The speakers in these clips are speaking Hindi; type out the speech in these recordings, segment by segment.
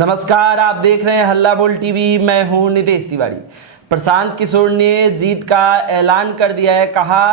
नमस्कार, आप देख रहे हैं हल्ला बोल टीवी। मैं हूं नितेश तिवारी। प्रशांत किशोर ने जीत का ऐलान कर दिया है, कहा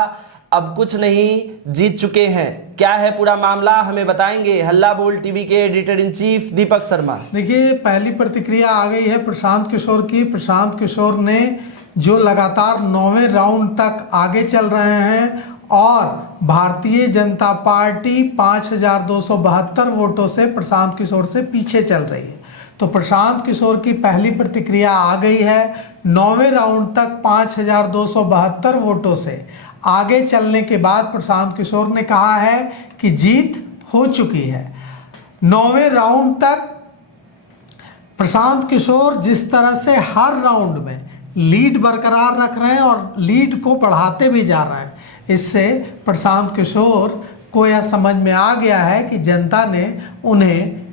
अब कुछ नहीं, जीत चुके हैं। क्या है पूरा मामला, हमें बताएंगे हल्ला बोल टीवी के editor in chief Deepak Sharma. देखिए, पहली प्रतिक्रिया आ गई है प्रशांत किशोर की। प्रशांत किशोर ने जो लगातार 9वें राउंड तक आगे चल रहे हैं और भारतीय जनता पार्टी 5272 वोटों से प्रशांत किशोर से पीछे चल रही है। तो प्रशांत किशोर की पहली प्रतिक्रिया आ गई है। 9वें राउंड तक 5272 वोटों से आगे चलने के बाद प्रशांत किशोर ने कहा है कि जीत हो चुकी है। 9वें राउंड तक प्रशांत किशोर जिस तरह से हर राउंड में लीड बरकरार रख रहे हैं और लीड को बढ़ाते भी जा रहे हैं, इससे प्रशांत किशोर को यह समझ में आ गया है कि जनता ने उन्हें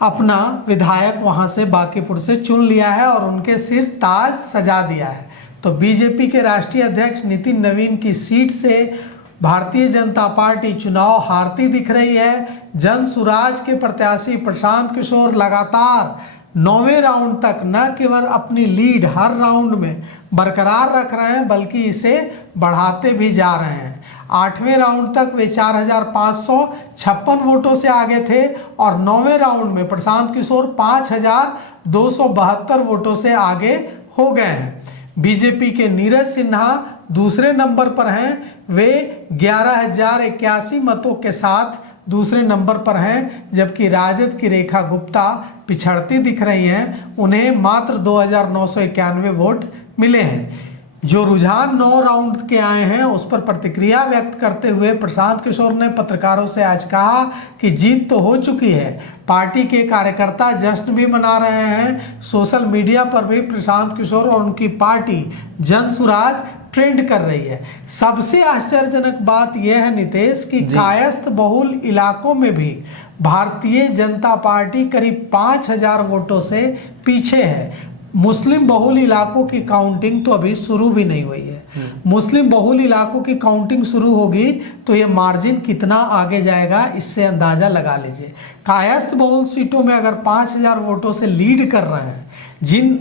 अपना विधायक वहां से बांकीपुर से चुन लिया है और उनके सिर ताज सजा दिया है। तो बीजेपी के राष्ट्रीय अध्यक्ष नितिन नवीन की सीट से भारतीय जनता पार्टी चुनाव हारती दिख रही है। जन सुराज के प्रत्याशी प्रशांत किशोर लगातार 9वें राउंड तक न केवल अपनी लीड हर राउंड में बरकरार रख रहे हैं, बल्कि इसे बढ़ाते भी जा रहे हैं। 8वें राउंड तक वे 4556 वोटों से आगे थे और 9वें राउंड में प्रशांत किशोर 5272 वोटों से आगे हो गए हैं। बीजेपी के नीरज सिन्हा दूसरे नंबर पर हैं। वे 11081 मतों के साथ दूसरे नंबर पर हैं, जबकि राजद की रेखा गुप्ता पिछड़ती दिख रही हैं। उन्हें मात्र 2991 वोट मिले हैं। जो रुझान 9 राउंड के आए हैं उस पर प्रतिक्रिया व्यक्त करते हुए प्रशांत किशोर ने पत्रकारों से आज कहा कि जीत तो हो चुकी है। पार्टी के कार्यकर्ता जश्न भी मना रहे हैं। सोशल मीडिया पर भी प्रशांत किशोर और उनकी पार्टी जन सुराज ट्रेंड कर रही है। सबसे आश्चर्यजनक बात यह है नितेश कि कायस्थ बहुल इलाकों में भी भारतीय जनता पार्टी करीब 5000 वोटों से पीछे है। मुस्लिम बहुल इलाकों की काउंटिंग तो अभी शुरू भी नहीं हुई है। मुस्लिम बहुल इलाकों की काउंटिंग शुरू होगी तो ये मार्जिन कितना आगे जाएगा, इससे अंदाजा लगा लीजिए। कायस्थ बहुल सीटों में अगर 5000 वोटों से लीड कर रहे हैं, जिन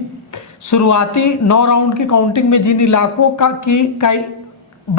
शुरुआती 9 राउंड की काउंटिंग में जिन इलाकों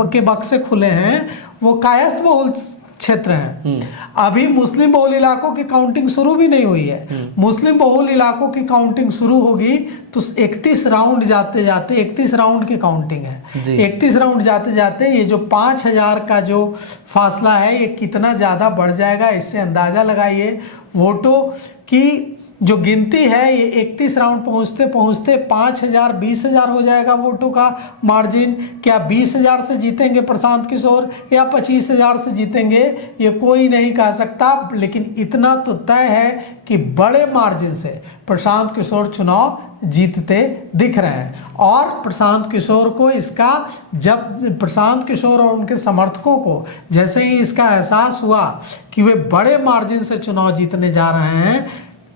के बक्से खुले हैं वो कायस्थ बहुल क्षेत्र हैं। अभी मुस्लिम बहुल इलाकों की काउंटिंग शुरू भी नहीं हुई है। मुस्लिम बहुल इलाकों की काउंटिंग शुरू होगी तो 31 राउंड जाते जाते 31 राउंड की काउंटिंग है। 31 राउंड जाते जाते ये जो 5000 का जो फासला है ये कितना ज़्यादा बढ़ जाएगा, इससे अंदाज़ा लगाइए। वोटों की जो गिनती है ये 31 राउंड पहुंचते पहुंचते 5000 20,000 हो जाएगा वोटों का मार्जिन। क्या 20,000 से जीतेंगे प्रशांत किशोर या 25,000 से जीतेंगे, ये कोई नहीं कह सकता, लेकिन इतना तो तय है कि बड़े मार्जिन से प्रशांत किशोर चुनाव जीतते दिख रहे हैं। और प्रशांत किशोर को इसका, जब प्रशांत किशोर और उनके समर्थकों को जैसे ही इसका एहसास हुआ कि वे बड़े मार्जिन से चुनाव जीतने जा रहे हैं,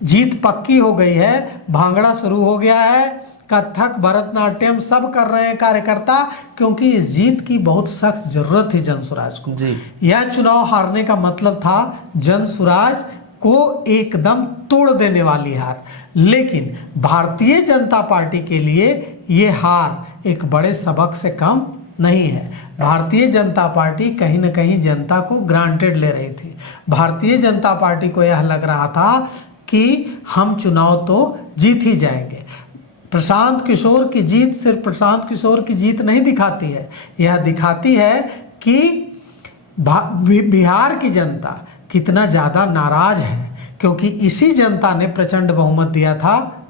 जीत पक्की हो गई है, भांगड़ा शुरू हो गया है, कथक भरतनाट्यम सब कर रहे हैं कार्यकर्ता, क्योंकि इस जीत की बहुत सख्त जरूरत थी जनसुराज को। यह चुनाव हारने का मतलब था जनसुराज को एकदम तोड़ देने वाली हार। लेकिन भारतीय जनता पार्टी के लिए ये हार एक बड़े सबक से कम नहीं है। भारतीय जनता पार्टी कहीं ना कहीं जनता को ग्रांटेड ले रही थी। भारतीय जनता पार्टी को यह लग रहा था कि हम चुनाव तो जीत ही जाएंगे। प्रशांत किशोर की जीत सिर्फ प्रशांत किशोर की जीत नहीं दिखाती है, यह दिखाती है कि बिहार की जनता कितना ज़्यादा नाराज है, क्योंकि इसी जनता ने प्रचंड बहुमत दिया था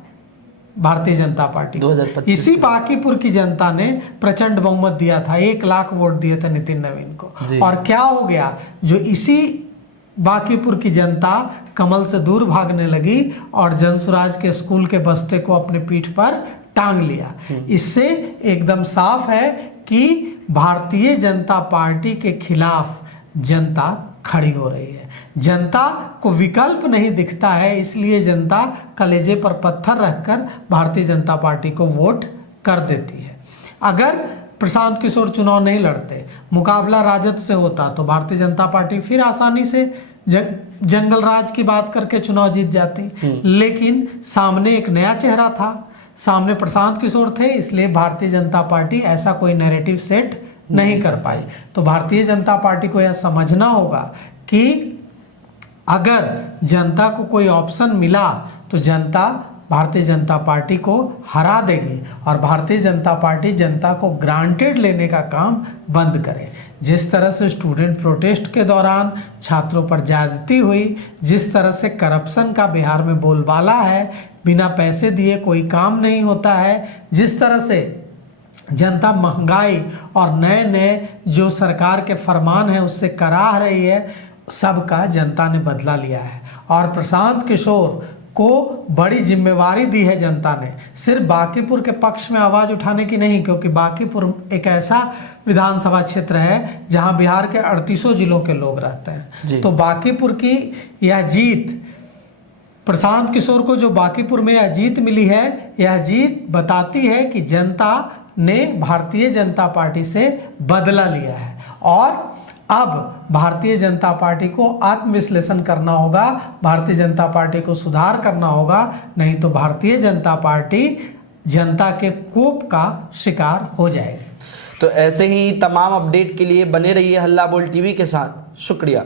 भारतीय जनता पार्टी को। इसी बांकीपुर की जनता ने प्रचंड बहुमत दिया था, 1 लाख वोट दिए थे नितिन नवीन को। और क्या हो गया, जो इसी बांकीपुर की जनता कमल से दूर भागने लगी और जनसुराज के स्कूल के बस्ते को अपने पीठ पर टांग लिया। इससे एकदम साफ है कि भारतीय जनता पार्टी के खिलाफ जनता खड़ी हो रही है। जनता को विकल्प नहीं दिखता है, इसलिए जनता कलेजे पर पत्थर रखकर भारतीय जनता पार्टी को वोट कर देती है। अगर प्रशांत किशोर चुनाव नहीं लड़ते, मुकाबला राजद से होता, तो भारतीय जनता पार्टी फिर आसानी से जंगल राज की बात करके चुनाव जीत जाती, लेकिन सामने एक नया चेहरा था, सामने प्रशांत किशोर थे, इसलिए भारतीय जनता पार्टी ऐसा कोई नैरेटिव सेट नहीं कर पाई। तो भारतीय जनता पार्टी को यह समझना होगा कि अगर जनता को कोई ऑप्शन मिला तो जनता भारतीय जनता पार्टी को हरा देगी, और भारतीय जनता पार्टी जनता को ग्रांटेड लेने का काम बंद करे। जिस तरह से स्टूडेंट प्रोटेस्ट के दौरान छात्रों पर ज्यादती हुई, जिस तरह से करप्शन का बिहार में बोलबाला है, बिना पैसे दिए कोई काम नहीं होता है, जिस तरह से जनता महंगाई और नए नए जो सरकार के फरमान है उससे कराह रही है, सबका जनता ने बदला लिया है। और प्रशांत किशोर को बड़ी जिम्मेवारी दी है जनता ने, सिर्फ बांकीपुर के पक्ष में आवाज उठाने की नहीं, क्योंकि बांकीपुर एक ऐसा विधानसभा क्षेत्र है जहां बिहार के 38 जिलों के लोग रहते हैं। तो बांकीपुर की यह जीत, प्रशांत किशोर को जो बांकीपुर में यह जीत मिली है, यह जीत बताती है कि जनता ने भारतीय जनता पार्टी से बदला लिया है। और अब भारतीय जनता पार्टी को आत्मविश्लेषण करना होगा, भारतीय जनता पार्टी को सुधार करना होगा, नहीं तो भारतीय जनता पार्टी जनता के कोप का शिकार हो जाएगी। तो ऐसे ही तमाम अपडेट के लिए बने रहिए हल्ला बोल टीवी के साथ। शुक्रिया।